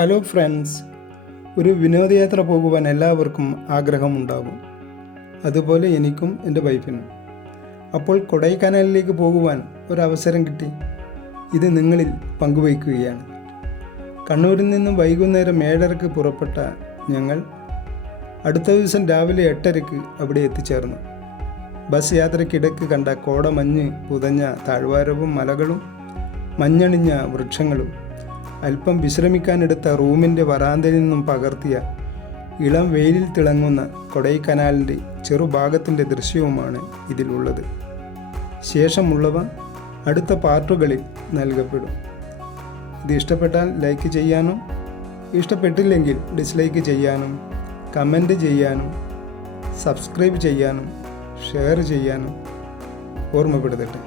Hello friends, ഒരു വിനോദയാത്ര പോകുവാൻ എല്ലാവർക്കും ആഗ്രഹമുണ്ടാകും. അതുപോലെ എനിക്കും എൻ്റെ വൈഫിനും. അപ്പോൾ കൊടൈക്കനാലിലേക്ക് പോകുവാൻ ഒരവസരം കിട്ടി. ഇത് നിങ്ങളിൽ പങ്കുവയ്ക്കുകയാണ്. കണ്ണൂരിൽ നിന്നും വൈകുന്നേരം 7:30 പുറപ്പെട്ട ഞങ്ങൾ അടുത്ത ദിവസം രാവിലെ 8:30 അവിടെ എത്തിച്ചേർന്നു. ബസ് യാത്രയ്ക്കിടയ്ക്ക് കണ്ട കോടമഞ്ഞ് പുതഞ്ഞ താഴ്വാരവും മലകളും മഞ്ഞണിഞ്ഞ വൃക്ഷങ്ങളും അല്പം വിശ്രമിക്കാനെടുത്ത റൂമിൻ്റെ വരാന്തയിൽ നിന്നും പകർത്തിയ ഇളം വെയിലിൽ തിളങ്ങുന്ന കൊടൈക്കനാലിൻ്റെ ചെറുഭാഗത്തിൻ്റെ ദൃശ്യവുമാണ് ഇതിലുള്ളത്. ശേഷമുള്ളവ അടുത്ത പാർട്ടുകളിൽ നൽകപ്പെടും. ഇത് ഇഷ്ടപ്പെട്ടാൽ ലൈക്ക് ചെയ്യാനും ഇഷ്ടപ്പെട്ടില്ലെങ്കിൽ ഡിസ്ലൈക്ക് ചെയ്യാനും കമൻറ്റ് ചെയ്യാനും സബ്സ്ക്രൈബ് ചെയ്യാനും ഷെയർ ചെയ്യാനും ഓർമ്മപ്പെടുത്തട്ടെ.